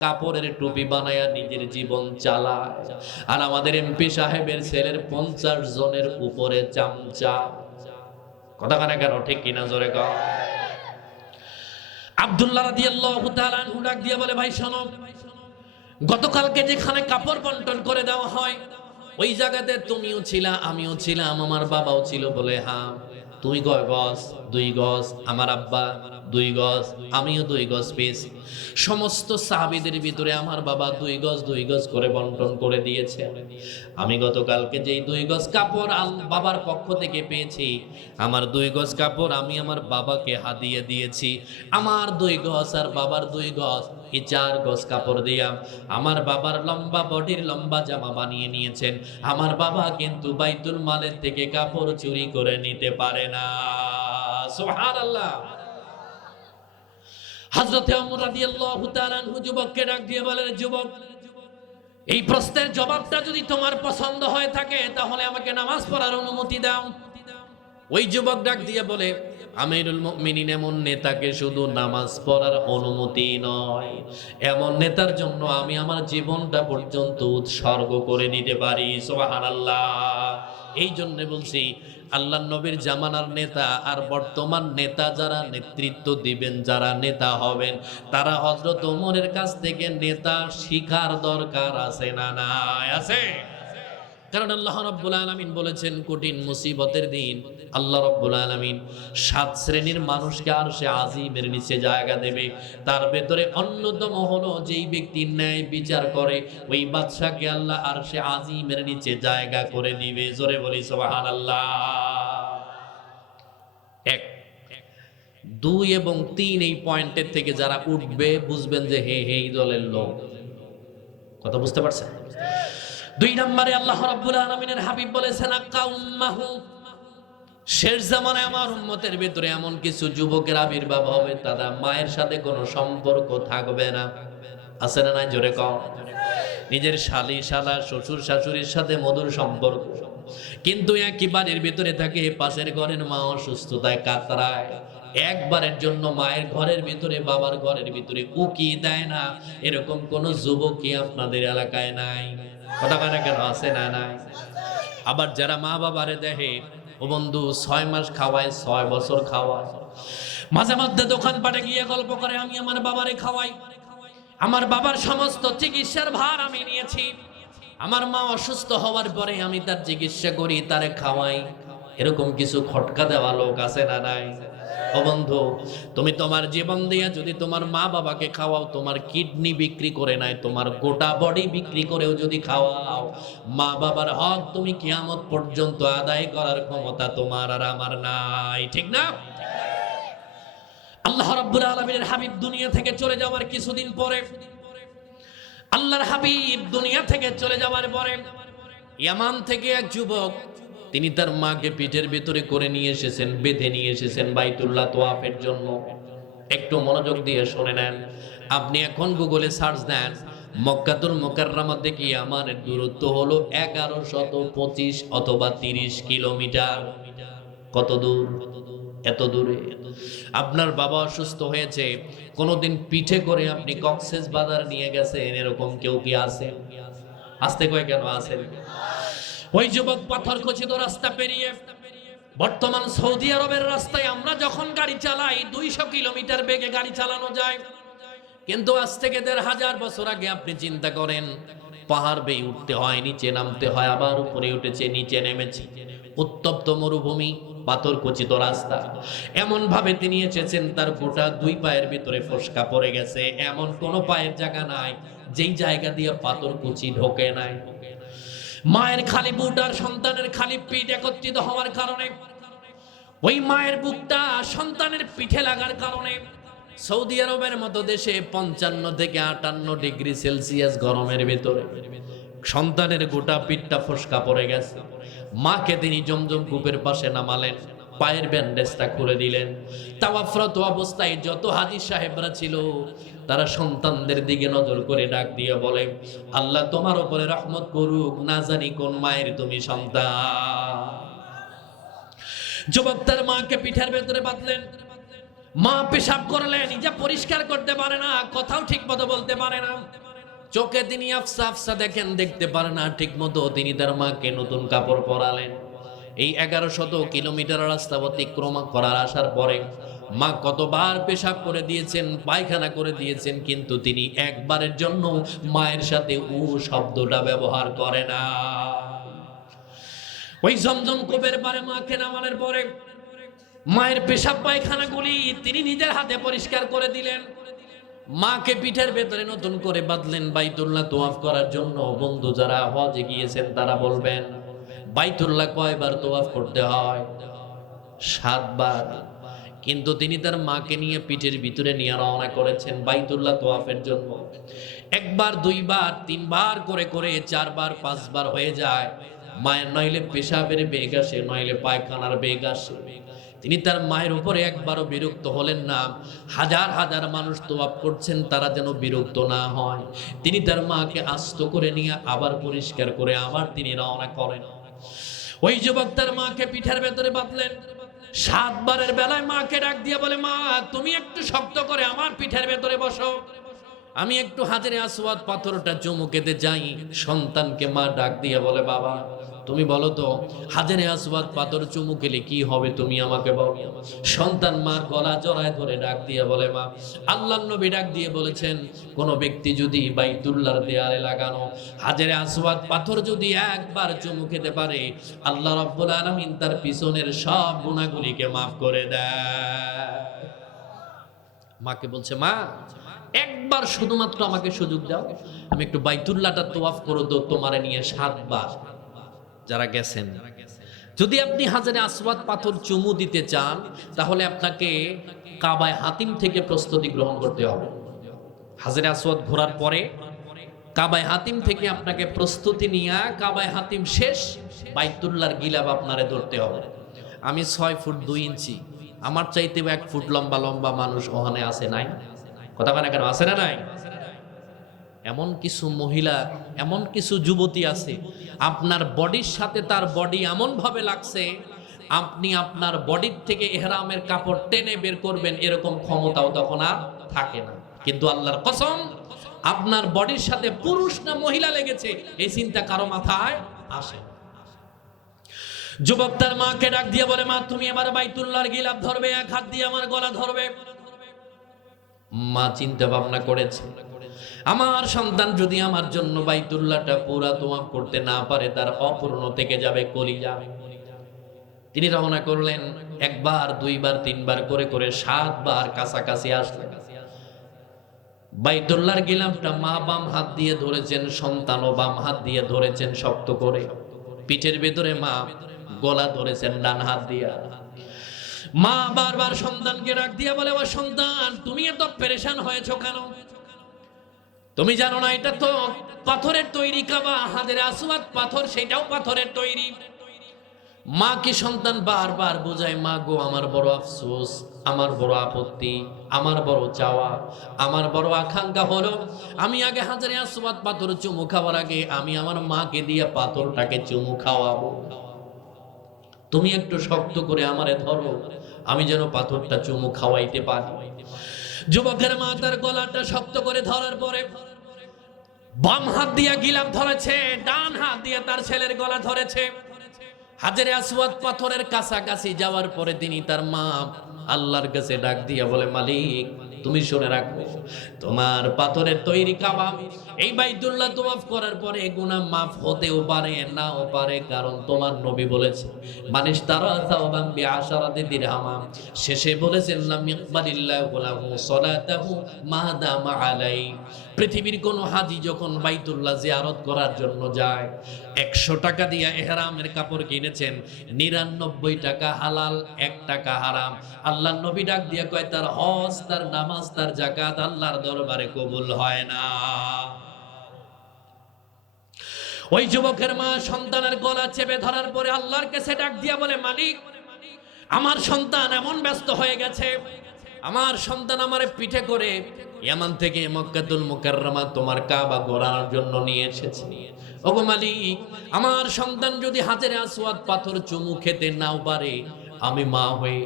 কাপড়ের টুপি বানায়া নিজের জীবন চালায়। আর আমাদের এমপি সাহেবের ছেলের 50 জনের উপরে চামচা। কথা কানে কেন, ঠিক কিনা জোরে কও। আব্দুল্লাহ রাদিয়াল্লাহু তাআলা আনহু ডাক দিয়ে বলে, ভাই শোনো, গতকালকে যেখানে কাপড় বন্টন করে দেওয়া হয় ওই জায়গাতে তুমিও ছিলা, আমিও ছিলাম, আমার বাবাও ছিল। বলে হ্যাঁ। তুই কয় গজ? 2 গজ। আমার আব্বা 2 গজ, আমিও 2 গজ পেয়েছি। সমস্ত সাহাবীদের ভিতরে আমার বাবা 2 গজ 2 গজ করে বন্টন করে দিয়েছে। আমি গতকালকে যেই 2 গজ কাপড় বাবার পক্ষ থেকে পেয়েছি, আমার 2 গজ কাপড় আমি আমার বাবাকে হাদিয়ে দিয়েছি। আমার 2 গজ আর বাবার 2 গজ, এই 4 গজ কাপড় দিয়া আমার বাবার লম্বা বডির লম্বা জামা বানিয়ে নিয়েছেন। আমার বাবা কিন্তু বাইতুল মালের থেকে কাপড় চুরি করে নিতে পারে না। সুবহানাল্লাহ। হযরত ওমর রাদিয়াল্লাহু তাআলা আনহু যুবককে ডাক দিয়ে বলেন, যুবক, এই প্রশ্নের জবাবটা যদি তোমার পছন্দ হয়ে থাকে তাহলে আমাকে নামাজ পড়ার অনুমতি দাও। ওই যুবক ডাক দিয়ে বলে, আমিরুল মুমিনিন এমন নেতাকে শুধু নামাজ পড়ার অনুমতি নয়, এমন নেতার জন্য আমি আমার জীবনটা পর্যন্ত উৎসর্গ করে দিতে পারি। সুবহানাল্লাহ। এই জন্য বলছি, আল্লাহর নবীর জামানার নেতা আর বর্তমান নেতা যারা নেতৃত্ব দিবেন, যারা নেতা হবেন, তারা হযরত ওমরের কাছ থেকে নেতা শিখার দরকার আছে না নাই? আছে। কারণ আল্লাহ রাব্বুল আলামিন বলেছেন, কঠিন মুসিবতের দিন আল্লাহ রাব্বুল আলামিন 7 শ্রেণীর মানুষকে আরশে আজিমের নিচে জায়গা দেবে। তার ভেতরে অন্যতম হলো যেই ব্যক্তি ন্যায় বিচার করে, ওই বাদশাকে আল্লাহ আরশে আজিমের নিচে জায়গা করে দিবে। জোরে বলি সুবহানাল্লাহ। 1, 2 এবং 3 এই পয়েন্টের থেকে যারা উঠবে বুঝবেন যে হে এই দলের লোক। কথা বুঝতে পারছেন? 2 নম্বরে আল্লাহ রাব্বুল আলামিনের হাবিব বলেছেন, আক্কা উম্মাহু, শেষ জামানায় আমার উম্মতের ভিতরে এমন কিছু যুবকের আবির্ভাব হবে তারা মায়ের সাথে কোনো সম্পর্ক থাকবে না। আছে না নাই? জোরে কও। নিজের শালি শালা শ্বশুর শাশুড়ির সাথে মধুর সম্পর্ক, কিন্তু একই বাড়ির ভিতরে থাকে, পাশের ঘরের মা অসুস্থতায় কাতরায়, একবারের জন্য মায়ের ঘরের ভিতরে বাবার ঘরের ভিতরে উকি দেয় না, এরকম কোন যুবক কি আপনাদের এলাকায় নাই? কথা কানে কেন, আছে না নাই? আবার যারা মা বাবারে দেখে, ও বন্ধু 6 মাস খাওয়ায়, 6 বছর খাওয়ায়, মাঝে মধ্যে দোকানপাটে গিয়ে গল্প করে, আমি আমার বাবারে খাওয়াই, আমার বাবার সমস্ত চিকিৎসার ভার আমি নিয়েছি, আমার মা অসুস্থ হওয়ার পরে আমি তার চিকিৎসা করি, তারে খাওয়াই। এরকম কিছু খটকা দেওয়া লোক আছে না নাই? ও বন্ধু, তুমি তোমার জীবন দিয়ে যদি তোমার মা বাবাকে খাওয়াও, তোমার কিডনি বিক্রি করে নাই, তোমার গোটা বডি বিক্রি করেও যদি খাওয়াও, মা বাবার হক তুমি কিয়ামত পর্যন্ত আদায় করার ক্ষমতা তোমার আর আমার নাই। ঠিক না? আল্লাহ রাব্বুল আলামিনের হাবিব দুনিয়া থেকে চলে যাওয়ার কিছুদিন পরে, আল্লাহর হাবিব দুনিয়া থেকে চলে যাওয়ার পরে ইয়ামান থেকে এক যুবক, তিনি তার মাকে পিঠের ভিতরে করে নিয়ে এসেছেন, বেঁধে নিয়ে এসেছেন বাইতুল্লাহ তাওয়াফের জন্য। একটু মনোযোগ দিয়ে শুনে নেন। আপনি এখন গুগলে সার্চ দেন, মক্কাতুল মুকাররমা থেকে ইয়ামানের দূরত্ব হলো 1125 অথবা 30 কিলোমিটার। কত দূর? এত দূরে। আপনার বাবা অসুস্থ হয়েছে, কোনদিন পিঠে করে আপনি কক্সেস বাজার নিয়ে গেছেন, এরকম কেউ কি আছে? আসতে কয় কেন, আছেন? ওই যুবক পাথর খচিত রাস্তা পেরিয়ে বর্তমান সৌদি আরবের রাস্তায় আমরা যখন গাড়ি চালাই 200 কিলোমিটার বেগে গাড়ি চালানো যায়, কিন্তু আজ থেকে 1500 বছর আগে আপনি চিন্তা করেন, পাহাড় বেয়ে উঠতে হয়, নিচে নামতে হয়, আবার উপরে উঠেছে, নিচে নেমেছে, উত্তপ্ত মরুভূমি, পাথর খচিত রাস্তা। এমন ভাবে তিনি এসেছেন, তার গোটা 2 পায়ের ভিতরে ফসকা পড়ে গেছে, এমন কোন পায়ের জায়গা নাই যেই জায়গা দিয়ে পাথর কুচি ঢোকে নাই। মায়ের খালি বুট আর সন্তানের খালি পিঠ একত্রিত হওয়ার কারণে, ওই মায়ের বুকটা সন্তানের পিঠে লাগার কারণে সৌদি আরবের মতো দেশে 55 থেকে 58 ডিগ্রি সেলসিয়াস গরমের ভিতরে সন্তানের গোটা পিঠটা ফসকা পড়ে গেছে। মাকে তিনি জমজম কূপের পাশে নামালেন, পায়ের ব্যান্ডেজটা খুলে দিলেন। তাওয়াফরত অবস্থায় যত হাজী সাহেবরা ছিল, তারা সন্তানদের দিকে নজর করে ডাক দিয়ে বলে, আল্লাহ তোমার উপরে রহমত করুক, না জানি কোন মায়ের তুমি সন্তান। যুবক তার মাকে পিঠের ভেতরে বাঁধলেন, মা পেশাব করলে নিজে পরিষ্কার করতে পারে না, কথাও ঠিক মতো বলতে পারে না, চোখে তিনি আফসা আফসা দেখেন, দেখতে পারে না ঠিক মতো। তিনি তার মাকে নতুন কাপড় পরালেন। এই 1100 কিলোমিটার রাস্তা অতিক্রম করার আসার পরে মা কতবার পেশাব করে দিয়েছেন, পায়খানা করে দিয়েছেন, কিন্তু তিনি একবারের জন্য মায়ের সাথে উ শব্দটা ব্যবহার করে না। ওই জমজম কূপের পারে মাকে নামানোর পরে মায়ের পেশাব পায়খানাগুলি তিনি নিজের হাতে পরিষ্কার করে দিলেন। মাকে পিঠের ভেতরে নতুন করে বাঁধলেন বাইতুল্লাহ তোয়াফ করার জন্য। বন্ধু যারা হজে গিয়েছেন তারা বলবেন বাইতুল্লাহ কয়বার তোয়াফ করতে হয়? 7 বার। কিন্তু তিনি তার মাকে নিয়ে পিঠের ভিতরে নিয়ে রওনা করেছেন বাইতুল্লাহ তোয়াফের জন্য। 1 বার 2 বার 3 বার করে করে 4 বার 5 বার হয়ে যায়। মায়ের নইলে পেশাবের বেগ আসে, নইলে পায়খানার বেগ আসে। তিনি তার মায়ের উপরে একবারও বিরক্ত হলেন না। হাজার হাজার মানুষ তোয়াফ করছেন, তারা যেন বিরক্ত না হয়, তিনি তার মাকে আস্ত করে নিয়ে আবার পরিষ্কার করে আবার তিনি রওনা করেন। ওই যুবক তার মাকে পিঠের ভেতরে বাঁধলেন। 7 বারের বেলায় মাকে ডাক দিয়ে বলে, মা তুমি একটু শক্ত করে আমার পিঠের ভেতরে বসো, আমি একটু হাজরে আসওয়াদ পাথরটা চুমু খেতে যাই। সন্তানকে মা ডাক দিয়ে বলে, বাবা তুমি বলো তো হাজরে আসওয়াদ পাথর চুমু খেলে কি হবে, তুমি আমাকে বলো। সন্তান মার গলা জড়ায় ধরে ডাক দিয়ে বলে, মা আল্লাহর নবী ডাক দিয়ে বলেছেন, কোন ব্যক্তি যদি বাইতুল্লাহর দেয়ালে লাগানো হাজরে আসওয়াদ পাথর যদি একবার চুমু খেতে পারে, আল্লাহ রাব্বুল আলামিন তার পিছনের সব গুনাহগুলিকে maaf করে দেয়। মাকে বলছে, মা একবার শুধুমাত্র আমাকে সুযোগ দাও, আমি একটু বাইতুল্লাহটা তোয়াফ করে দেব তোমারে নিয়ে 7 বার। যারা গেছেন, যদি আপনি হাজরে আসওয়াদ পাথর চুমু দিতে চান তাহলে আপনাকে কাবায় হাতিম থেকে প্রস্তুতি গ্রহণ করতে হবে। হাজরে আসওয়াদ ঘোরার পরে কাবায় হাতিম থেকে আপনাকে প্রস্তুতি নিয়ে কাবায় হাতিম শেষ, বাইতুল্লাহর গিলাফ আপনারে ধরতে হবে। আমি 6 ফুট 2 ইঞ্চি, আমার চাইতে 1 ফুট লম্বা লম্বা মানুষ ওখানে আছে নাই? কথা বলে কেন, আছে না নাই? এমন কিছু মহিলা, এমন কিছু যুবতী আছে, আপনার বডির সাথে তার বডি এমন ভাবে লাগছে, আপনি আপনার বডির থেকে ইহরামের কাপড় টেনে বের করবেন এরকম ক্ষমতাও তখন আর থাকে না। কিন্তু আল্লাহর কসম, আপনার বডির সাথে পুরুষ না মহিলা লেগেছে এই চিন্তা কারো মাথায় আসে। যুবক তার মাকে ডাক দিয়ে বলে, মা তুমি আমার বাইতুল্লাহর গিলাফ ধরবে, 1 হাত দিয়ে আমার গলা ধরবে। মা চিন্তা ভাবনা করেছে, আমার সন্তান যদি আমার জন্য বাইতুল্লাহটা পুরা তোয়াফ করতে না পারে, তার অপূর্ণ থেকে যাবে কলিজা। তিনি রওনা করলেন। 1 বার 2 বার 3 বার করে করে 7 বার কাছাকাছি আসলেন। বাইতুল্লাহর গিলাফটা মা বাম হাত দিয়ে ধরেছেন, সন্তানও বাম হাত দিয়ে ধরেছেন শক্ত করে। পিঠের ভেতরে মা গলা ধরেছেন ডান হাত দিয়ে। মা বারবার সন্তানকে ডাক দিয়ে বলে, ও সন্তান তুমি এত পেরেশান হয়েছো কেন? তুমি জানো না এটা তো পাথরের তৈরি কাবা, হাজরে আসওয়াদ পাথর, সেটাও পাথরের তৈরি। মা কি সন্তান বারবার বোঝায়, মা গো আমার বড় আফসোস, আমার বড় আপত্তি, আমার বড় চাওয়া, আমার বড় আকাঙ্ক্ষা হলো আমি আগে হাজরে আসওয়াদ পাথর চুমু খাওয়ার আগে আমি আমার মাকে দিয়ে পাথরটাকে চুমু খাওয়াবো। তুমি একটু শক্ত করে আমারে ধরো, আমি যেন পাথরটা চুমু খাওয়াইতে পারি। যুবকের মা তার গলাটা শক্ত করে ধরার পরে বাম হাত দিয়ে গিলাফ ধরেছে, ডান হাত দিয়ে তার ছেলের গলা ধরেছে। হাজরে আসওয়াদ পাথরের কাছাকাছি যাওয়ার পরে তিনি তার মা আল্লাহর কাছে ডাক দিয়ে বলে, মালিক তুমি শুনে রাখো, তোমার পাথরের তৈরি কাবা এই বাইতুল্লাহ তোয়াফ করার পরে গুনাহ মাফ হতেও পারে নাও পারে, কারণ তোমার নবী বলেছে মানিশ তারা তাওবান বিআশারাতি দিরহাম, শেষে বলেছেন লাম ইয়াকবালিল্লাহু লাহু সালাতাহু মা দামা আলাই। পৃথিবীর কোন হাজী যখন বাইতুল্লাহ জিয়ারত করার জন্য যায়, 100 টাকা দিয়ে ইহরামের কাপড় কিনেছেন, 99 টাকা হালাল, 1 টাকা হারাম। আল্লাহর নবী ডাক দিয়ে কয়, তার হজ, তার নামাজ, তার যাকাত আল্লাহর দরবারে কবুল হয় না। ওই যুবকের মা সন্তানের গলা চেপে ধরার পরে আল্লাহর কাছে ডাক দিয়া বলে, মালিক আমার সন্তান এমন ব্যস্ত হয়ে গেছে, আমার সন্তান আমারে পিঠে করে ইয়ামান থেকে মক্কাতুল মুকাররমা তোমার কাবা ঘোরানোর জন্য নিয়ে এসেছে। ওগো মালিক, আমার সন্তান যদি হাজরে আসওয়াদ পাথর চুমু খেতে নাও পারে, আমি মা হয়ে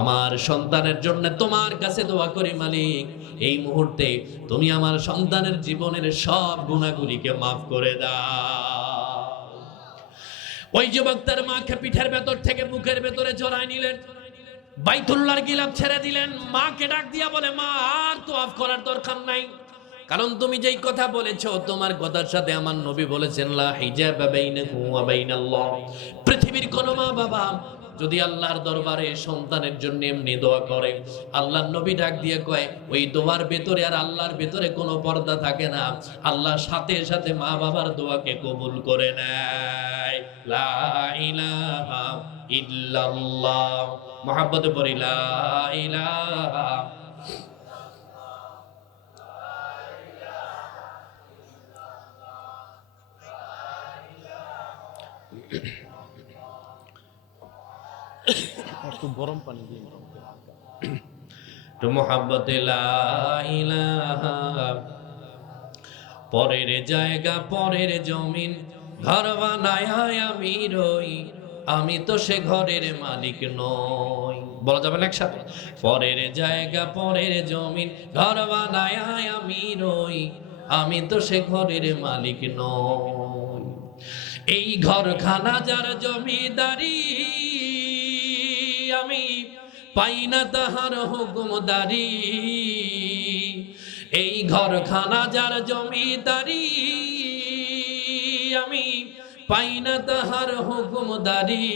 আমার সন্তানের জন্য তোমার কাছে দোয়া করি মালিক, এই মুহূর্তে তুমি আমার সন্তানের জীবনের সব গুনাহগুলিকে মাফ করে দাও। ওই যুবক তার মাকে পিঠের ভেতর থেকে বুকের ভেতরে জড়ায় নিলেন, বাইতুল্লাহর গিলাফ ছেড়ে দিলেন, মাকে ডাক দিয়া বলে, মা আর তোয়াফ করার দরকার নাই, কারণ তুমি যেই কথা বলেছো তোমার কথার সাথে আমার নবী বলেছেন লা হিজাবা বাইনাকুম ওয়া বাইনাল্লাহ। পৃথিবীর কোন মা বাবা যদি আল্লাহর দরবারে সন্তানের জন্য এমনি দোয়া করে, আল্লাহর নবী ডাক দিয়ে কয় ওই দোয়ার ভেতরে আর আল্লাহর ভেতরে কোনো পর্দা থাকে না, আল্লাহ সাথে সাথে মা বাবার দোয়াকে কবুল করে নেয়। লা ইলাহা ইল্লাল্লাহ, মুহাব্বতে পড়ি লা ইলাহা। একটু গরম পানি দিন, তো মুহাব্বতে লা ইলাহা। পরের জায়গা পরের জমিন ঘর বানায় আমি রই, আমি তো সে ঘরের মালিক নই। বলা যাবে না একসাথে? পরের জায়গা পরের জমিন ঘর বানায় আমি রই, আমি তো সে ঘরের মালিক নই। এই ঘরখানা যার জমিদারি, আমি পাই না তাহার হুকুমদারি। এই ঘরখানা যার জমিদারি, আমি পাই না তাহার হুকুমদারি।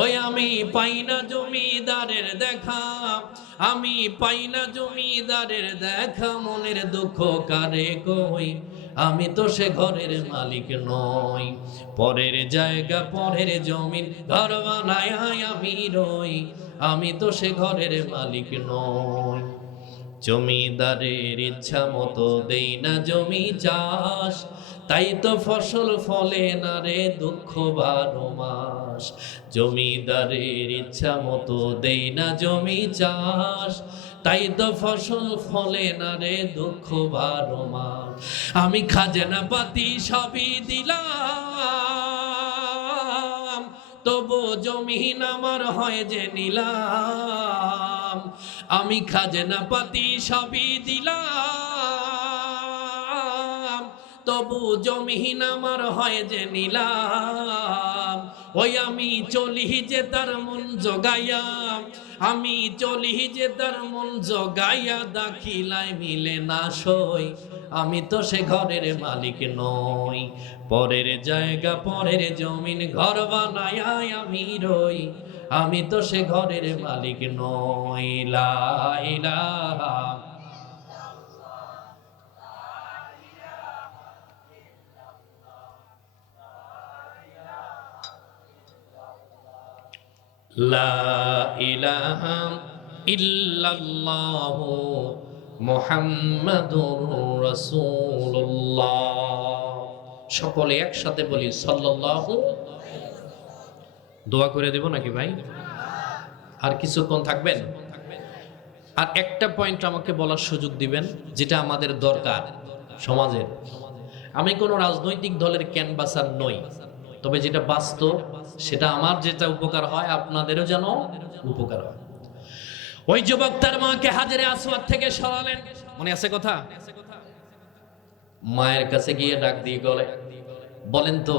ওই আমি পাই না জমিদারের দেখা, আমি পাই না জমিদারের দেখা, মনের দুঃখ কারে কই, আমি তো সে ঘরের মালিক নই। পরের জায়গা পরের জমিন ঘর বানায় আমি রই, আমি তো সে ঘরের মালিক নই। জমিদারের ইচ্ছা মতো দেই না জমি চাষ, তাই তো ফসল ফলে না রে দুঃখ 12 মাস। জমিদারের ইচ্ছা মতো দেই না জমি চাষ, তাই তো ফসল ফলে না রে দুঃখ 12 মাস। আমি খাজনা পাতি সবই দিলাম, তবু জমিন আমার হয় যে নিলাম। আমি খাজনা পাতি সবই দিলাম, তবু জমিন আমার হয় যে নিলাম। ওই আমি চলি যে তার মন জগাইয়া, আমি চলি যে তার মন জগাইয়া, দাখিলায় মিলে না সই, আমি তো সে ঘরের মালিক নই। পরের জায়গা পরের জমিন ঘর বানায় আমি রই, আমি তো সে ঘরের মালিক নই। লা ইলাহা লা ইলাহা ইল্লাল্লাহু মুহাম্মাদুর রাসূলুল্লাহ। সকলে একসাথে বলি সাল্লাল্লাহু। দোয়া করে দেব নাকি ভাই? আর কিছুক্ষণ থাকবেন? আর একটা পয়েন্ট আমাকে বলার সুযোগ দিবেন, যেটা আমাদের দরকার সমাজের। আমি কোনো রাজনৈতিক দলের ক্যানভাসার নই, তবে যেটা বাস্তব সেটা আমার যেটা উপকার হয় আপনাদেরও যেন উপকার হয়। ওই যুবক তার মাকে হাজরে আসওয়াদ থেকে সরালেন, মনে আছে কথা? মায়ের কাছে গিয়ে ডাক দিয়ে বলেন তো,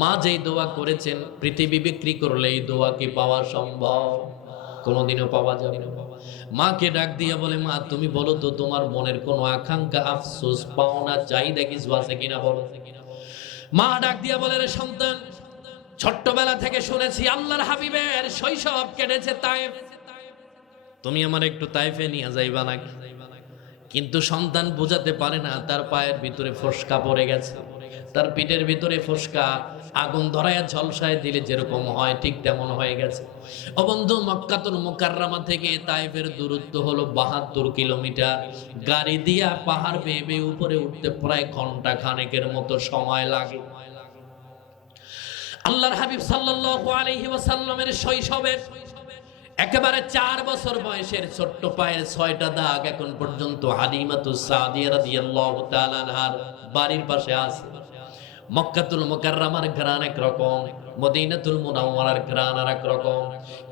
মা যেই দোয়া করেছেন পৃথিবী বিক্রি করলে এই দোয়া কি পাওয়া সম্ভব? কোনোদিনও পাওয়া যাবে না। মাকে ডাক দিয়ে বলে, মা তুমি বলো তো তোমার মনের কোনো আকাঙ্ক্ষা, আফসোস, পাওনা, চাহিদা কিছু আছে কিনা বলো। মা ডাক দিয়ে বলে, রে সন্তান, ছোট্টবেলা থেকে শুনেছি আল্লাহর হাবিবের শৈশব কেটেছে তায়েফ, তুমি আমার একটু তায়েফে নিয়ে যাইবা নাকি? কিন্তু সন্তান বোঝাতে পারে না তার পায়ের ভিতরে ফোসকা পড়ে গেছে, তার পিঠের ভিতরে ফোসকা আগুন ধরায়া ঝলসায় দিলে যেরকম হয় ঠিক তেমন হয়ে গেছে। ও বন্ধু, মক্কাতুল মুকাররমা থেকে তায়েফের দূরত্ব হলো 72 কিলোমিটার। গাড়ি দিয়া পাহাড় বেয়ে বেয়ে উপরে উঠতে প্রায় ঘন্টা খানেকের মতো সময় লাগে। আল্লাহর হাবিব সাল্লাল্লাহু আলাইহি ওয়াসাল্লামের শৈশবের একেবারে 4 বছর বয়সের ছোট্ট পায়ের 6টা দাগ এখন পর্যন্ত হালিমাতুস সাদিয়া রাদিয়াল্লাহু তাআলা আনহার বাড়ির পাশে আছে। মক্কাতুল মুকাররমার ঘ্রাণ একরকম, মদিনাতুল মুনাওয়ারার ঘ্রাণ আরেক রকম।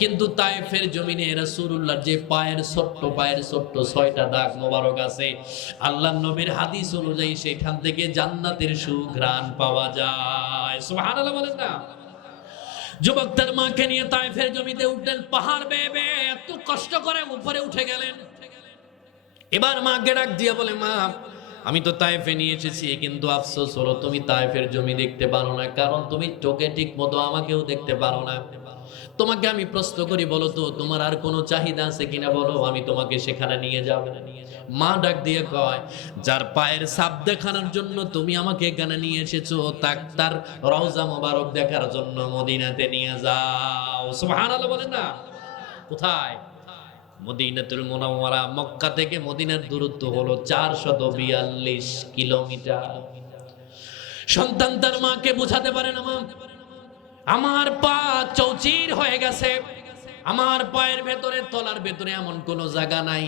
কিন্তু তায়েফের জমিনে রাসূলুল্লাহর যে পায়ের ছোট্ট 6টা দাগ মোবারক আছে, আল্লাহর নবীর হাদিস অনুযায়ী সেখান থেকে জান্নাতের সুঘ্রাণ পাওয়া যায়। সুবহানাল্লাহ বলেন না? যুবক তার মাকে নিয়ে তায়েফের জমিতে উঠলেন, পাহাড় বেয়ে বেয়ে এত কষ্ট করে উপরে উঠে গেলেন। এবার মাকে ডাক দিয়ে বলে, মা আমি তো তায়েফে নিয়ে এসেছি, কিন্তু আফসোস হলো তুমি তায়েফের জমি দেখতে পারো না, কারণ তুমি চোখে ঠিক মতো আমাকেও দেখতে পারো না। তোমাকে আমি প্রশ্ন করি, বলো তো তোমার আর কোনো চাহিদা আছে কিনা, বলো, আমি তোমাকে সেখানে নিয়ে যাব। মা ডাক দিয়ে কয়, যার পায়ের ছাপ দেখানোর জন্য তুমি আমাকে এখানে নিয়ে এসেছো, তার রওজা মোবারক দেখার জন্য মদিনাতে নিয়ে যাও। সুবহানাল্লাহ বলেন না? কোথায়? মদিনাতুল মুনাওয়ারা। মক্কা থেকে মদিনার দূরত্ব হলো 442 কিলোমিটার। সন্তান তার মাকে বুঝাতে পারে না, মা আমার পা চৌচির হয়ে গেছে, আমার পায়ের ভেতরে তলার ভেতরে এমন কোন জায়গা নাই।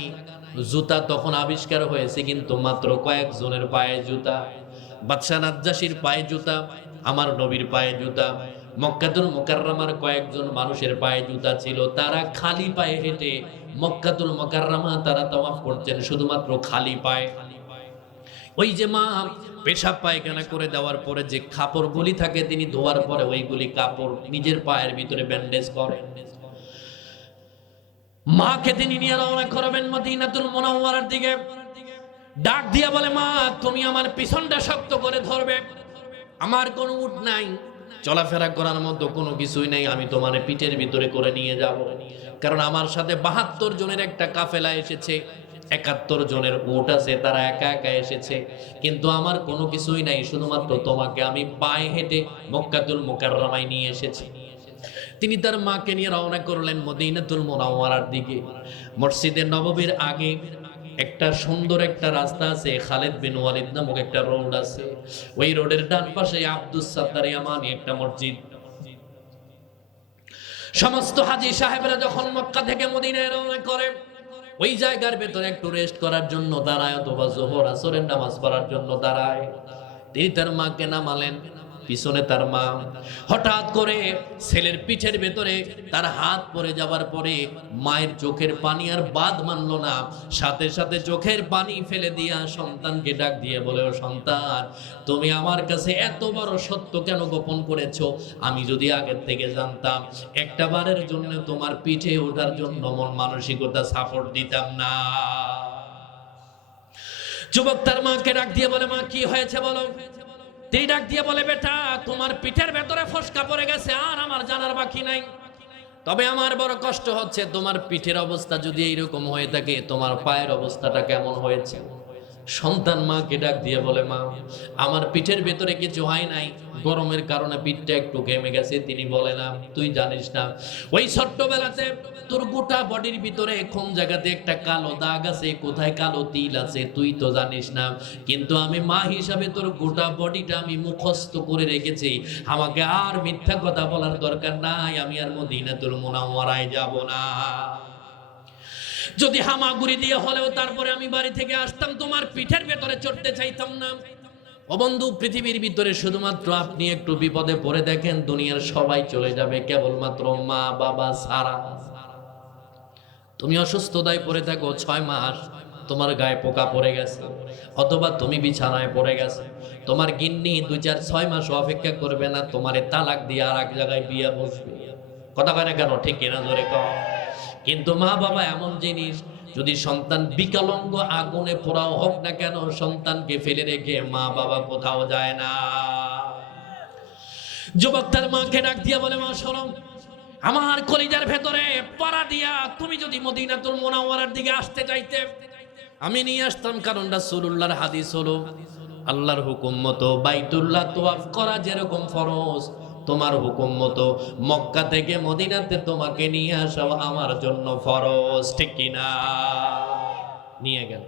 জুতা তখন আবিষ্কার হয়েছে, কিন্তু মাত্র কয়েকজনের পায়ে জুতা। বাদশা নাজ্জাশীর পায়ে জুতা, আমার নবীর পায়ে জুতা, মক্কাতুল মুকাররমার কয়েকজন মানুষের পায়ে জুতা ছিল। তারা খালি পায়ে হেঁটে মক্কাতুল মুকাররমা তারা তাওয়াফ করতেন শুধুমাত্র খালি পায়ে। ওই যে মা পেশাব পায়খানা করে দেওয়ার পরে যে কাপড়গুলি থাকে, তিনি ধোয়ার পরে ওইগুলি কাপড় নিজের পায়ের ভিতরে ব্যান্ডেজ করেন। মাকে তিনি নিয়ে রওনা করবেন মদিনাতুল মুনাওয়ারার দিকে। ডাক দিয়া বলে, মা তুমি আমার পিছনটা শক্ত করে ধরবে, আমার কোনো উট নাই, চলাফেরা করার মতো কোনো কিছুই নাই, আমি তোমার পিঠের ভিতরে করে নিয়ে যাব। কারণ আমার সাথে 72 জনের একটা কাফেলা এসেছে, 71 জনের উট আছে, তারা একা একা এসেছে, কিন্তু আমার কোনো কিছুই নাই, শুধুমাত্র তোমাকে আমি পায়ে হেঁটে মক্কাতুল মুকাররমায় নিয়ে এসেছি। তিনি তার মাকে নিয়ে রওনা করলেন মদিনাতুল মুনাওয়ারার দিকে। মসজিদে নববীর আগে একটা সুন্দর একটা রাস্তা আছে, খালিদ বিন ওয়ালিদ নামক একটা রোড আছে। ওই রোডের ডান পাশে আব্দুস সাত্তার ইয়ামানি একটা মসজিদ। সমস্ত হাজী সাহেবরা যখন মক্কা থেকে মদিনায় রওনা করে, ওই জায়গার ভেতরে একটু রেস্ট করার জন্য দাঁড়ায়, অথবা যোহর আসরের নামাজ পড়ার জন্য দাঁড়ায়। তিনি তার মাকে নামালেন, পিছনে তার মা। হঠাৎ করে ছেলের পিঠের ভেতরে তার হাত পড়ে যাবার পরে মায়ের চোখের পানি আর বাদ মানলো না, সাথে সাথে চোখের পানি ফেলে দিয়া সন্তানকে ডাক দিয়ে বলে, ও সন্তান, তুমি আমার কাছে এত বড় সত্য কেন গোপন করেছো? আমি যদি আগের থেকে জানতাম, একটা বারের জন্য তোমার পিঠে ওঠার জন্য মন মানসিকতা সাপোর্ট দিতাম না। যুবক তার মাকে ডাক দিয়ে বলে, মা কি হয়েছে বলো। তিনি ডাক দিয়ে বলে, বেটা তোমার পিঠের ভেতরে ফসকা পড়ে গেছে, আর আমার জানার বাকি নাই, তবে আমার বড় কষ্ট হচ্ছে, তোমার পিঠের অবস্থা যদি এইরকম হয়ে থাকে, তোমার পায়ের অবস্থাটা কেমন হয়েছে? সন্তান মাকে ডাক দিয়ে বলে, মা আমার পিঠের ভেতরে কিছু হয় নাই, গরমের কারণে পিঠটা একটু ঘেমে গেছে। তিনি বলে, না তুই জানিস না, ওই ছোট্টবেলাতে তোর গোটা বডির ভিতরে কোন জায়গাতে একটা কালো দাগ আছে, কোথায় কালো তিল আছে তুই তো জানিস না, কিন্তু আমি মা হিসাবে তোর গোটা বডিটা আমি মুখস্থ করে রেখেছি। আমাকে আর মিথ্যা কথা বলার দরকার নাই, আমি আর মদিনাতুল মুনাওয়ারায় যাব না। যদি হামাগুড়ি দিয়ে হলেও তারপরে আমি বাড়ি থেকে আসতাম, তোমার পিঠের ভেতরে চড়তে চাইতাম না। ও বন্ধু, পৃথিবীর ভিতরে শুধুমাত্র আপনি একটু বিপদে পড়ে দেখেন, দুনিয়ার সবাই চলে যাবে, কেবলমাত্র মা বাবা ছাড়া। তুমি অসুস্থতায় পড়ে থাকো 6 মাস, তোমার গায়ে পোকা পড়ে গেছে, অথবা তুমি বিছানায় পড়ে গেছে, তোমার গিন্নি 2-4-6 মাস অপেক্ষা করবে না, তোমারে তালাক দিয়ে আর এক জায়গায় বিয়ে বসবে। কথা কয় না কেন? ঠিক কিনা জোরে কও। কিন্তু মা বাবা এমন জিনিস, যদি সন্তান বিকলাঙ্গ আগুনে পোড়াও হোক না কেন, সন্তানকে ফেলে রেখে মা বাবা কোথাও যায় না। যুবক তার মাকে ডাক দিয়া বলে, মা শোনো, আমার কলিজার ভেতরে পাড়া দিয়া তুমি যদি মদিনাতুল মুনাওয়ারার দিকে আসতে চাইতে, আমি নিয়ে আসতাম। কারণ রাসূলুল্লাহর হাদিস হলো, আল্লাহর হুকুম মতো বাইতুল্লাহ তাওয়াফ করা যেরকম ফরজ, তোমার হুকুম মতো মক্কা থেকে মদিনাতে তোমাকে নিয়ে আসা আমার জন্য ফরজ। ঠিক কিনা? নিয়ে গেল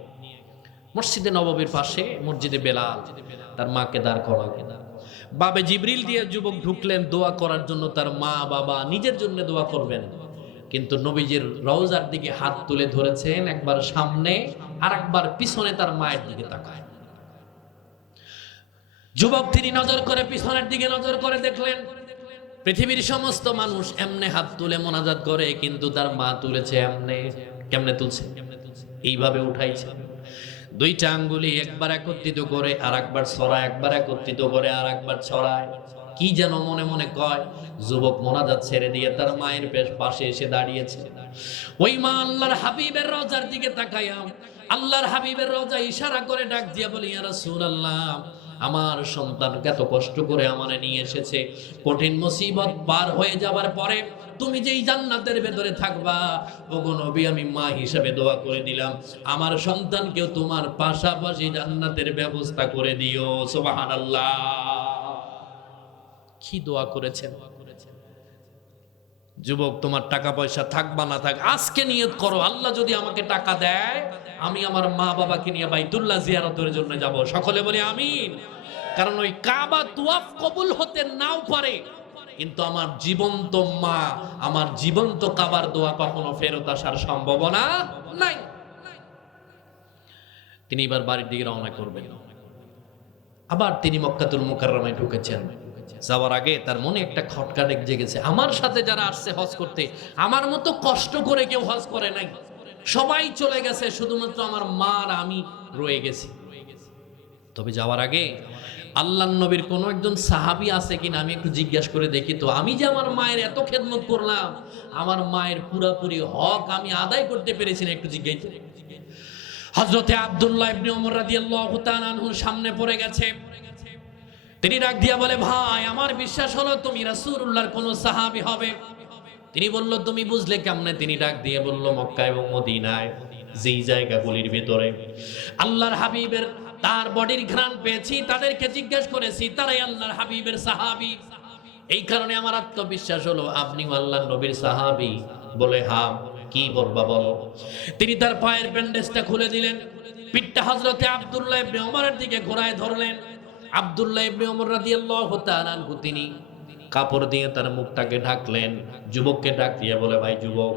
মসজিদে নববীর পাশে মসজিদে বেলাল তার মাকে দাঁড় করালেন। বাবে জিবরিল দিয়ে যুবক ঢুকলেন দোয়া করার জন্য। তার মা বাবা নিজের জন্য দোয়া করবেন, কিন্তু নবীজির রওজার দিকে হাত তুলে ধরেছেন, একবার সামনে আর একবার পিছনে তার মায়ের দিকে তাকায়। যুবক তিনি নজর করে পিছনের দিকে নজর করে দেখলেন পৃথিবীর সমস্ত মানুষ এমনে হাত তুলে মোনাজাত করে, কিন্তু তার মা তুলেছে এমনে। কেমনে তুলছে? এইভাবে উঠাইছে, দুইটা আঙ্গুলি একবার একত্রিত করে আর একবার ছড়ায়, একবার একত্রিত করে আর একবার ছড়ায়। কি যেন মনে মনে কয়। যুবক মোনাজাত ছেড়ে দিয়ে তার মায়ের পাশে এসে দাঁড়িয়েছে। ওই মা আল্লাহর হাবিবের রওজার দিকে তাকায়া আল্লাহর হাবিবের রওজা ইশারা করে ডাক দিয়া বলি, ইয়া রাসূলুল্লাহ, আমার সন্তানকে এত কষ্ট করে আমারে নিয়ে এসেছে, কঠিন মুসিবত পার হয়ে যাবার পরে তুমি যেই জান্নাতের ভেতরে থাকবা, ওগো নবী, আমি মা হিসেবে দোয়া করে দিলাম আমার সন্তানকেও তোমার পাশাপাশি জান্নাতের ব্যবস্থা করে দিও। সুবহানাল্লাহ। কি দোয়া করেছেন যুবক। তোমার টাকা পয়সা থাক বা না থাক, আজকে নিয়ত করো, আল্লাহ যদি আমাকে টাকা দেয় আমি আমার মা বাবাকে নিয়ে বাইতুল্লাহ জিয়ারতের জন্য যাব। সকলে বলি আমিন। কারণ ওই কাবা তুয়াফ কবুল হতে নাও পারে, কিন্তু আমার জীবন্ত মা, আমার জীবন্ত কাবার দোয়া কখনো ফেরত আসার সম্ভাবনা নাই। তিনি এবার বাড়ির দিকে রওনা করবেন। আবার তিনি মক্কাতুল মুকাররমায় ঢুকেছেন। যাওয়ার আগে তার মনে একটা খটকা জেগেছে, আমার সাথে যারা আসছে হজ করতে, আমার মতো কষ্ট করে কেউ হজ করে নাই, সবাই চলে গেছে, শুধুমাত্র আমার মা আর আমি রয়ে গেছি। তবে যাওয়ার আগে আল্লাহর নবীর কোনো একজন সাহাবী আছে কিনা আমি একটু জিজ্ঞাসা করে দেখি তো, আমি যে আমার মায়ের এত খেদমত করলাম, আমার মায়ের পুরাপুরি হক আমি আদায় করতে পেরেছি না, একটু জিজ্ঞাসা। হযরতে আব্দুল্লাহ ইবনে ওমর রাদিয়াল্লাহু তাআলা আনহুর সামনে পড়ে গেছে। তিনি ডাক দিয়া বলে, ভাই, আমার বিশ্বাস হলো তুমি রাসূলুল্লাহর কোন সাহাবী হবে। তিনি বলল, তুমি বুঝলে কেমনে? তিনি ডাক দিয়ে বলল, মক্কা এবং মদিনায় যেই জায়গাগুলির ভিতরে আল্লাহর হাবিবের তার বডির ঘ্রাণ পেয়েছি, তাদেরকে জিজ্ঞেস করেছি, তারাই আল্লাহর হাবিবের সাহাবী। এই কারণে আমার আত্মবিশ্বাস হলো আপনি আল্লাহর নবীর সাহাবী। বলে, হ্যাঁ, কি বলবা বলো। তিনি তার পায়ের ব্যান্ডেজটা খুলে দিলেন, পিঠটা হযরতে আব্দুল্লাহ ইবনে ওমরের দিকে ঘোরায় ধরলেন। আব্দুল্লাহ ইবনে ওমর রাদিয়াল্লাহু তাআলা আনহু তিনি কাপড় দিয়ে তার মুখটাকে ঢাকলেন। যুবককে ডাক দিয়ে বলে, ভাই যুবক,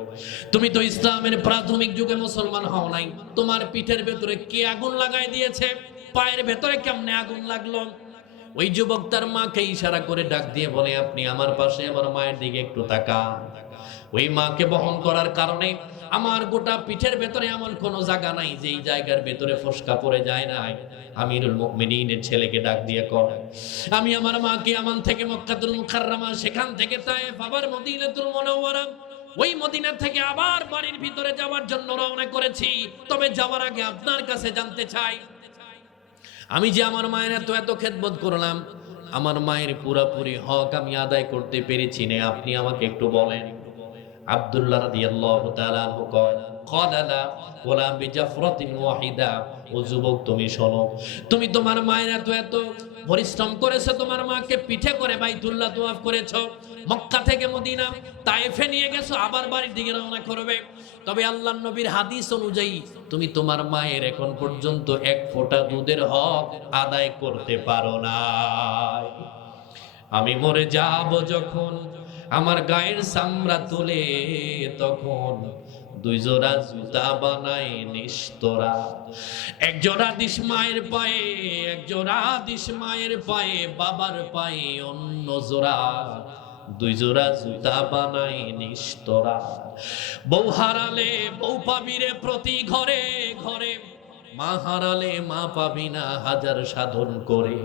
তুমি তো ইসলামের প্রাথমিক যুগে মুসলমান হও নাই, তোমার পিঠের ভেতরে কে আগুন লাগাই দিয়েছে? পায়ের ভেতরে কেমনে আগুন লাগলো? ওই যুবক তার মাকে ইশারা করে ডাক দিয়ে বলে, আপনি আমার পাশে আমার মায়ের দিকে একটু তাকান। ওই মাকে বহন করার কারণে আমার গোটা পিঠের ভেতরে এমন কোনো জায়গা নাই যেই জায়গার ভেতরে ফসকা পড়ে যায় নাই। আমিরুল মুমিনিনের ছেলেকে ডাক দিয়ে কয়, আমি আমার মাকে আমান থেকে মক্কাতুল মুকাররমা, সেখান থেকে তায়েফ, আবার মদিনাতুল মুনাওয়ারা, ওই মদিনা থেকে আবার বাড়ির ভিতরে যাওয়ার জন্য রওনা করেছি। তবে যাওয়ার আগে আপনার কাছে জানতে চাই, আমি যে আমার মায়ের এত খেদমত করলাম, আমার মায়ের পুরাপুরি হক আমি আদায় করতে পেরেছি না, আপনি আমাকে একটু বলেন। আব্দুল্লাহ রাদিয়াল্লাহু তাআলা আনহু কয়, ক্বালা ওয়ালা বিজাফরাতিন ওয়াহিদা। ও যুবক, তুমি শোনো, তুমি তোমার মায়ের এত পরিশ্রম করেছো, তোমার মাকে পিঠে করে বাইতুল্লাহ তাওয়াফ করেছো, মক্কা থেকে মদিনা তায়েফে নিয়ে গেছো, আবার বাড়ির দিকে রওনা করবে। তবে আল্লাহর নবীর হাদিস অনুযায়ী তুমি তোমার মায়ের এখন পর্যন্ত এক ফোঁটা দুধের হক আদায় করতে পারো না। আমি মরে যাব যখন, আমার গায়ের চামড়া তুলে তখন দুই জোড়া জুতা বানায় নিস্তরা, এক জোড়া দিস মায়ের পায়ে, এক জোড়া দিস মায়ের পায়ে, বাবার পায়ে অন্য জোড়া, দুই জোড়া জুতা বানায় নিস্তরা। বউ হারালে বউ পাবি রে প্রতি ঘরে ঘরে, মা হারালে মা পাবি না হাজার সাধন করে।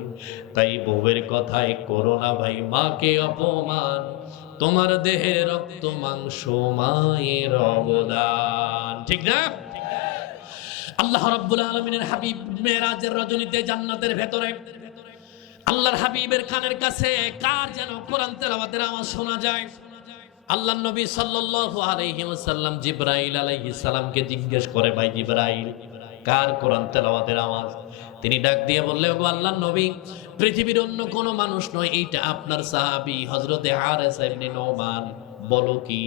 তাই বউয়ের কথায় করো না ভাই মাকে অপমান, তোমার দেহের রক্ত মাংস মায়ের অবদান। ঠিক না? আল্লাহ রাব্বুল আলামিনের হাবিব মেরাজের রজনীতে জান্নাতের ভেতরে আল্লাহর হাবিবের কানের কাছে কার যেন কোরআন তেলাওয়াতের আওয়াজ শোনা যায়। আল্লাহর নবী সাল্লাল্লাহু আলাইহি ওয়াসাল্লাম জিবরাইল আলাইহিস সালামকে জিজ্ঞেস করে, ভাই জিবরাইল, কার কোরআন তেলাওয়াতের আওয়াজ? তিনি ডাক দিয়ে বললে, ওগো আল্লাহর নবী, পৃথিবীর অন্য কোনো মানুষ নয়, এইটা আপনার সাহাবী হযরতে হারেসা ইবনে নোমান। বলো কি?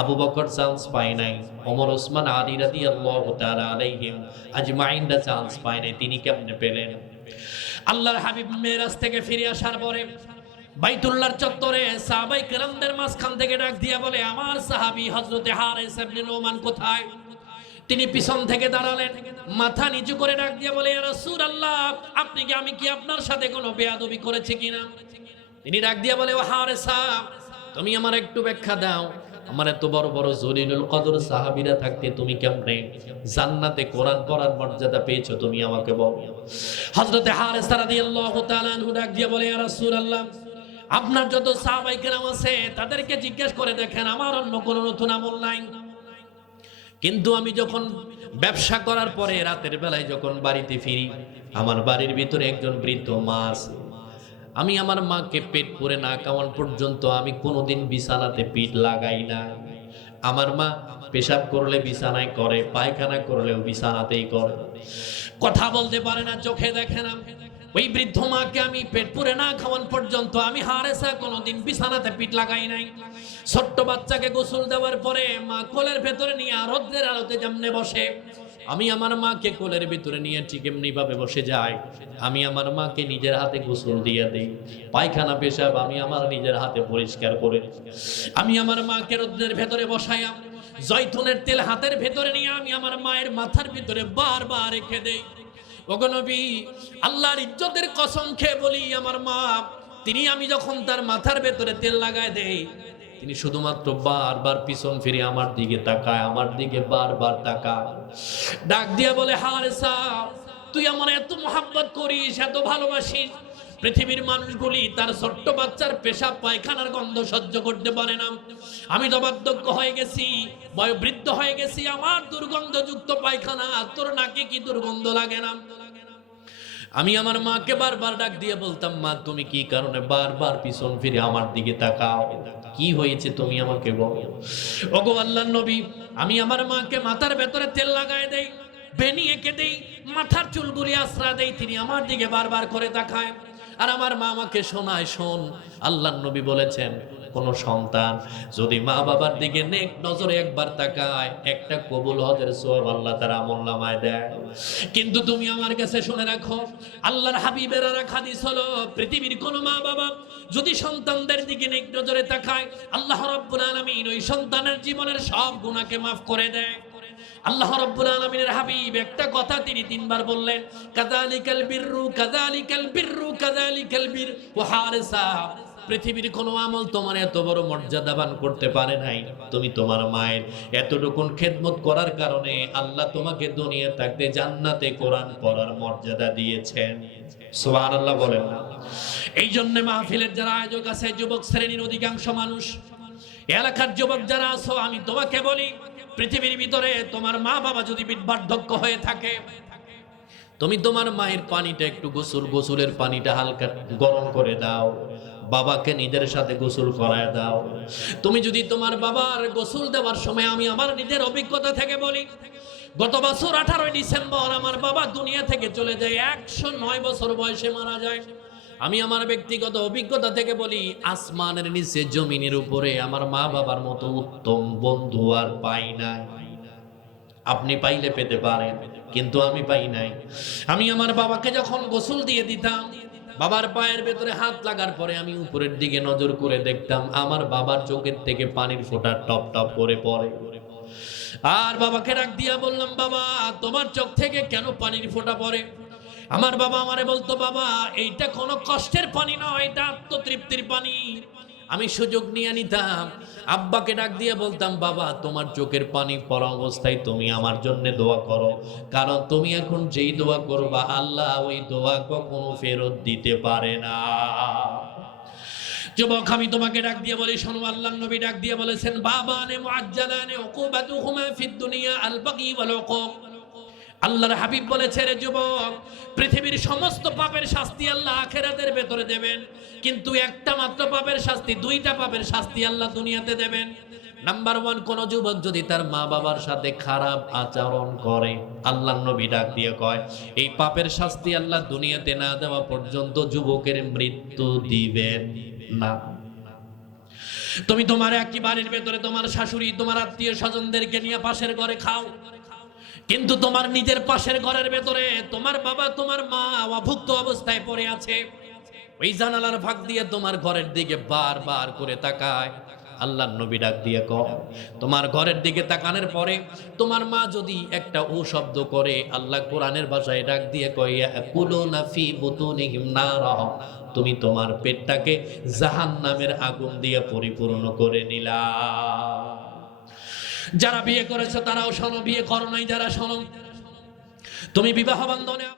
আবু বকর চান্স পায় নাই, ওমর ওসমান আলী রাদিয়াল্লাহু তাআলা আলাইহিম আজমাইনরা চান্স পায় নাই, তিনি কেমনে পেলেন? আল্লাহর হাবিব মেরাজ থেকে ফিরে আসার পরে বাইতুল্লাহর চত্বরে সাহাবায়ে কেরামদের মাঝখান থেকে ডাক দিয়া বলে, আমার সাহাবী হযরতে হারেসা ইবনে নোমান কোথায়? তিনি পিছন থেকে দাঁড়ালেন, মাথা নিচু করে ডাক দিয়ে বলে, ইয়া রাসূলুল্লাহ, আমি কি আপনার সাথে কোনো বেয়াদবি করেছি কিনা? তিনি ডাক দিয়ে বলে, ও হারেসা, তুমি আমার একটু ব্যাখ্যা দাও, আমার এত বড় বড় জলিলুল কদর সাহাবীরা থাকতে তুমি কেমনে জান্নাতে কোরআন পড়ার মর্যাদা পেয়েছো, তুমি আমাকে বলো। হযরতে হারেসা রাদিয়াল্লাহু তাআলা আনহু ডাক দিয়ে বলে, ইয়া রাসূলুল্লাহ, আপনার যত সাহাবায়ে কেরাম আছে তাদেরকে জিজ্ঞেস করে দেখেন, আমার অন্য কোনো নতুন আমল নাই। কিন্তু আমি যখন ব্যবসা করার পরে রাতের বেলায় যখন বাড়িতে ফিরি, আমার বাড়ির ভিতরে একজন বৃদ্ধ মা আছে। আমি আমার মাকে পেট পুরে না খাওয়ান পর্যন্ত আমি কোনোদিন বিছানাতে পিঠ লাগাই না। আমার মা পেশাব করলে বিছানায় করে, পায়খানা করলেও বিছানাতেই করে, কথা বলতে পারে না, চোখে দেখে না। ওই বৃদ্ধ মাকে আমি পেট পুরে না খাওয়ান পর্যন্ত আমি হারেসা কোনোদিন বিছানাতে পিঠ লাগাই নাই। ছোট্ট বাচ্চাকে গোসল দেওয়ার পরে মা কোলের ভেতরে নিয়ে রৌদ্রের আলোতে যেমনে বসে, আমি আমার মাকে কোলের ভিতরে নিয়ে ঠিক এমনি ভাবে বসে যাই। আমি আমার মাকে নিজের হাতে গোসল দিয়ে দেই, পায়খানা পেশাব আমি আমার নিজের হাতে পরিষ্কার করে। আমি আমার মাকে রৌদ্রের ভেতরে বসাইয়া জয়তুনের তেল হাতের ভেতরে নিয়ে আমি আমার মায়ের মাথার ভিতরে বারবার রেখে দেই। ওগো নবী, আল্লাহর ইজ্জতের কসম খেয়ে বলি, আমার মা, আমি যখন তার মাথার ভেতরে তেল লাগায় দেই, তিনি শুধুমাত্র বারবার পিছন ফিরে আমার দিকে তাকায়, আমার দিকে বারবার তাকায়, ডাক দিয়ে বলে, হারেসা, তুই আমার এত মহব্বত করিস, এত ভালোবাসিস, পৃথিবীর মানুষগুলি তার ছোট্ট বাচ্চার পেশাব পায়খানার গন্ধ সহ্য করতে পারে না। আমি তো বার্ধক্য হয়ে গেছি, বয়োবৃদ্ধ হয়ে গেছি, আমার দুর্গন্ধযুক্ত পায়খানা তোর নাকে কি দুর্গন্ধ লাগে না? আমি আমার মাকে বারবার ডাক দিয়ে বলতাম, মা, তুমি কি কারণে বারবার পিছন ফিরে আমার দিকে তাকাও? কি হয়েছে তুমি আমাকে বলো। ওগো আল্লাহর নবী, আমি আমার মাকে মাথার ভেতরে তেল লাগায় দেই, বেনি এঁকে দেই, মাথার চুলগুলি আশ্রা দেই, তিনি আমার দিকে বারবার করে তাকায়। আর আমার মা আমাকে শোনায়, শোন, আল্লাহর নবী বলেছেন, কোন সন্তান যদি মা বাবার দিকে নেক নজরে একবার তাকায়, একটা কবুল হজের সওয়াব আল্লাহ তার আমলনামায় দেয়। কিন্তু তুমি আমার কাছে শুনে রাখো, আল্লাহর হাবিবের আর হাদিস হলো, পৃথিবীর কোন মা বাবা যদি সন্তানদের দিকে নেক নজরে তাকায়, আল্লাহ রাব্বুল আলামিন ওই সন্তানের জীবনের সব গুনাহকে মাফ করে দেয়। আল্লাহ রাব্বুল আলামিনের হাবিব একটা কথা তিনি তিনবার বললেন, কাযালিকাল বিররু কাযালিকাল বিররু কাযালিকাল বির। ওয়া হারেসা, পৃথিবীর কোন আমল তোমার এত বড় মর্যাদাবান করতে পারে নাই। তুমি তোমার মায়ের এতটুকুন খেদমত করার কারণে আল্লাহ তোমাকে দুনিয়া থাকতে জান্নাতে কোরআন পড়ার মর্যাদা দিয়েছেন। সুবহানাল্লাহ বলেন না? এই জন্য মাহফিলের যারা আয়োজক আছে, যুবক শ্রেণীর অধিকাংশ মানুষ, এলাকার যুবক যারা আছো, আমি তোমাকে বলি, পৃথিবীর ভিতরে তোমার মা বাবা যদি বার্ধক্য হয়ে থাকে, তুমি তোমার মায়ের পানিটা একটু গোসলের পানিটা হালকা গরম করে দাও, বাবাকে নিজের সাথে গোসল করায় দাও। তুমি যদি তোমার বাবার গোসল দেওয়ার সময়, আমি আমার নিজের অভিজ্ঞতা থেকে বলি, গত বছর 18 ডিসেম্বর আমার বাবা দুনিয়া থেকে চলে যায়, 109 বছর বয়সে মারা যায়। আমি আমার ব্যক্তিগত অভিজ্ঞতা থেকে বলি, আসমানের নিচে জমিনের উপরে আমার মা বাবার মতো উত্তম বন্ধু আর পাই নাই। আপনি পাইলে পেতে পারেন, কিন্তু আমি পাই নাই। আমি আমার বাবাকে যখন গোসল দিয়ে দিতাম, বাবার পায়ের ভেতরে হাত লাগার পরে আমি উপরের দিকে নজর করে দেখতাম আমার বাবার চোখের থেকে পানির ফোঁটা টপ টপ করে পড়ে। আর বাবাকে ডাক দিয়া বললাম, বাবা, তোমার চোখ থেকে কেন পানির ফোঁটা পড়ে? আমার বাবা আমারে বলতো, বাবা, এইটা কোনো কষ্টের পানি নয়, এটা আত্মতৃপ্তির পানি। আমি সুযোগ নিয়ে নিতাম, আব্বাকে ডাক দিয়ে বলতাম, বাবা, তোমার চোখের পানি পড়া অবস্থায় তুমি আমার জন্য দোয়া করো, কারণ তুমি এখন যেই দোয়া করবা আল্লাহ ওই দোয়া কখনো ফেরত দিতে পারে না। যুবক, আমি তোমাকে ডাক দিয়ে বলি, শোনো, আল্লাহর নবী ডাক দিয়ে বলেছেন, বাবানে মুআজ্জালানে উকুবাতুহুমা ফিদ দুনিয়া আল বাগী ওয়াল উকুক। আল্লাহর হাবিব বলেছে, রে যুবক, পৃথিবীর সমস্ত পাপের শাস্তি আল্লাহ আখিরাতের ভেতরে দেবেন, কিন্তু একটা মাত্র পাপের শাস্তি, দুইটা পাপের শাস্তি আল্লাহ দুনিয়াতে দেবেন। নাম্বার 1, কোন যুবক যদি তার মা বাবার সাথে খারাপ আচরণ করে, আল্লাহর নবী ডাক দিয়ে কয়, এই পাপের শাস্তি আল্লাহ দুনিয়াতে না দেওয়া পর্যন্ত যুবকের মৃত্যু দিবেন না। তুমি তোমার একই বাড়ির ভেতরে তোমার শাশুড়ি, তোমার আত্মীয় স্বজনদেরকে নিয়ে পাশের ঘরে খাও, কিন্তু তোমার নিজের পাশের ঘরের ভেতরে তোমার বাবা তোমার মা অভুক্ত অবস্থায় পড়ে আছে, ওই জানালার ফাঁক দিয়ে তোমার ঘরের দিকে বারবার করে তাকায়, আল্লাহর নবী ডাক দিয়ে কয়, তোমার ঘরের দিকে তাকানোর পরে তোমার মা যদি একটা ও শব্দ করে, আল্লাহ কোরআনের ভাষায় ডাক দিয়ে কয়, ইয়াকুলুনা ফি বুতুনিহিম নারা, তুমি তোমার পেটটাকে জাহান্নামের আগুন দিয়ে পরিপূর্ণ করে নিলা। যারা বিয়ে করেছে তারাও শোনো, বিয়ে করো নাই যারা শোনো, তুমি বিবাহ বন্ধনে